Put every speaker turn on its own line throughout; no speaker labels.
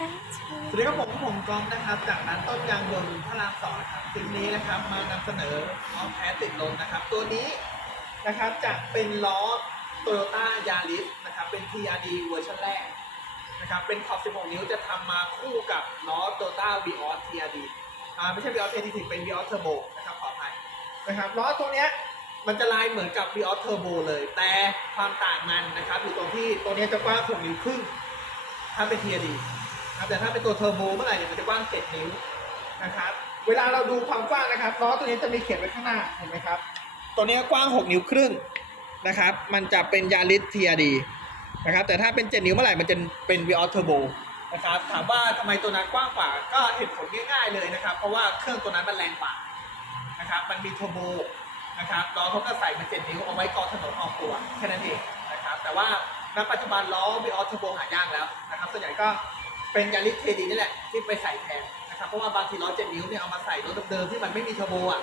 สวัสดีครับผมผมกองนะครับ จากร้านต้นยางยนต์พระรามสองครับคลิปนี้นะครับมานำเสนอล้อแพ้ติดลมนะครับ ตัวนี้นะครับจะเป็นล้อ Toyota Yaris นะครับเป็น TRD เวอร์ชันแรกนะครับเป็นขอบ 16 นิ้วจะทำมาคู่กับล้อ Toyota Vios TRD อ่าไม่ใช่ Vios TRD เป็น Vios Turbo นะครับขออภัยนะครับล้อตัวเนี้ยมันจะลายเหมือนกับ Vios Turbo เลย แต่ความต่างมันนะครับอยู่ตรงที่ตัวเนี้ยจะกว้าง6นิ้วครึ่งถ้าเป็น TRD นะครับแต่ถ้าเป็นตัวเทอร์โบเมื่อไหร่เนี่ยมันจะกว้าง 7 นิ้วนะครับเวลาเราดูความกว้างนะครับล้อตัวนี้จะมีเขียนไว้ข้างหน้าเห็นไหมครับ ตัวนี้กว้าง 6 นิ้วครึ่งนะครับ มันจะเป็นยาริส TRD นะครับ แต่ถ้าเป็น 7 นิ้วเมื่อไหร่มันจะเป็น v ิออ t เทอร์โบนะครับ ถามว่าทำไมตัวนั้นกว้างกว่า ก็เหตุผลง่ายๆเลยนะครับ เพราะว่าเครื่องตัวนั้นมันแรงกว่านะครับ มันมีเทอร์โบนะครับล้อเขาก็ใส่มา 7 นิ้วเอาไว้กอถนนออกตัวแค่นั้นเองนะครับ แต่ว่าณปัจจุบันล้อ v ิออ t เทอร์โบหายากแล้วนะครับ ส่วนใหญ่ก็ เป็นยาริสเทดีนี่แหละที่ไปใส่แทนนะครับเพราะว่าบางทีล้อเจ็ดนิ้วเนี่ยเอามาใส่รถเดิมๆที่มันไม่มีเทอร์โบอะ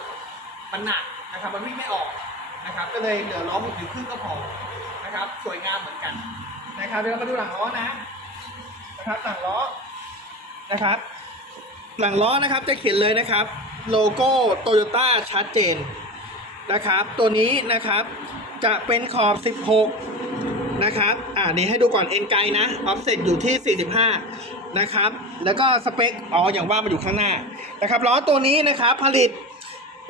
มันหนักนะครับมันวิ่งไม่ออกนะครับก็เลยเหลือล้อหกนิ้วครึ่งก็พอนะครับสวยงามเหมือนกันนะครับเดี๋ยวเรามาดูหลังล้อนะนะครับหลังล้อนะครับ หลังล้อนะครับจะเขียนเลยนะครับ โลโก้โตโยต้าชัดเจนนะครับ ตัวนี้นะครับจะเป็นขอบ 16 นะครับ อ่านี่ให้ดูก่อนเอ็นไกนะ ออฟเซ็ตอยู่ที่ 45 นะครับ แล้วก็สเปค อ๋อ อย่างว่ามันอยู่ข้างหน้านะครับ ล้อตัวนี้นะครับผลิต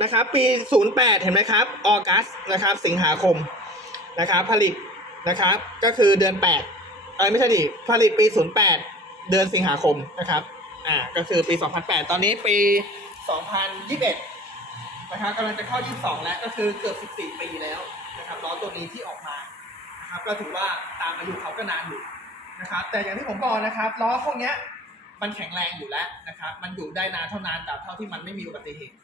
นะครับปี 08 เห็นไหมครับ ออกัสนะครับ สิงหาคมนะครับ ผลิตนะครับ ก็คือเดือน 8 เอ้ยไม่ใช่ดิ ผลิตปี 08 เดือนสิงหาคมนะครับ อ่า ก็คือปี 2008 ตอนนี้ปี 2021 นะครับกำลังจะเข้า 22 แล้ว ก็คือเกือบ 14 ปีแล้วนะครับ ล้อตัวนี้ที่ออกมานะครับ ก็ถือว่าตามอายุเขาก็นานอยู่ นะครับแต่อย่างที่ผมบอกนะครับล้อพวกนี้มันแข็งแรงอยู่แล้วนะครับมันอยู่ได้นานเท่านานแตราบเท่าที่มันไม่มีอุบัติเหตุ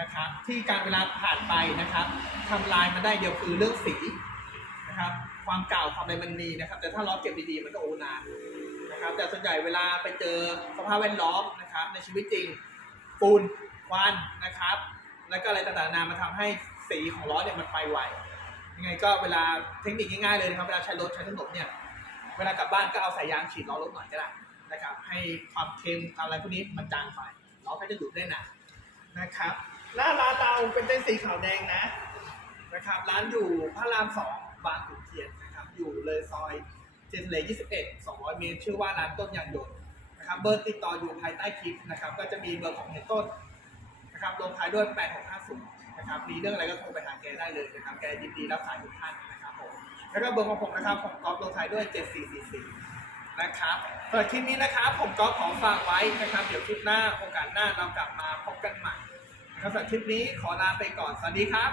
นะครับที่การเวลาผ่านไปนะครับทำลายมันได้เดียวคือเรื่องสีนะครับความเก่าความอะไรมันมีนะครับ แต่ถ้าล้อเก็บดีๆมันก็โอนานนะครับแต่ส่วนใหญ่เวลาไปเจอสภาพแวดล้อมนะครับในชีวิตจริงฝุ่นควันนะครับ แล้วก็อะไรต่างๆนานามาทำให้สีของล้อเนี่ยมันไปไวยังไงก็เวลาเทคนิคง่ายๆเลยนะครับเวลาใช้รถใช้ถนนเนี่ย เวลากลับบ้านก็เอาสายยางฉีดล้อรถหน่อยก็ได้นะครับ ให้ความเค็มอะไรพวกนี้มันจางไปล้อก็จะดูดได้นานนะครับหน้าร้านเราเป็นเต้นสีขาวแดงนะนะครับ ร้านอยู่พระรามสองบางขุนเทียนนะครับ อยู่เลยซอยเจนเลย21 200เอ็ดสองร้อยเมตร ชื่อว่าร้านต้นยางยนต์นะครับเบอร์ติดต่ออยู่ภายใต้คลิปนะครับ ก็จะมีเบอร์ของเฮดต้นนะครับลงท้ายด้วย8650นย์นะครับมีเรื่องอะไรก็โทรไปหาแกได้เลยนะครับ แกยินดีรับสายทุกท่านนะ แล้วก็เบอร์ของผมนะครับผมก๊อฟลงท้ายด้วย 7444 นะครับสำหรับคลิปนี้นะครับ ผมก๊อฟขอฝากไว้นะครับ เดี๋ยวคลิปหน้าโอกาสหน้าเรากลับมาพบกันใหม่นะครับสำหรับคลิปนี้ขอลาไปก่อน สวัสดีครับ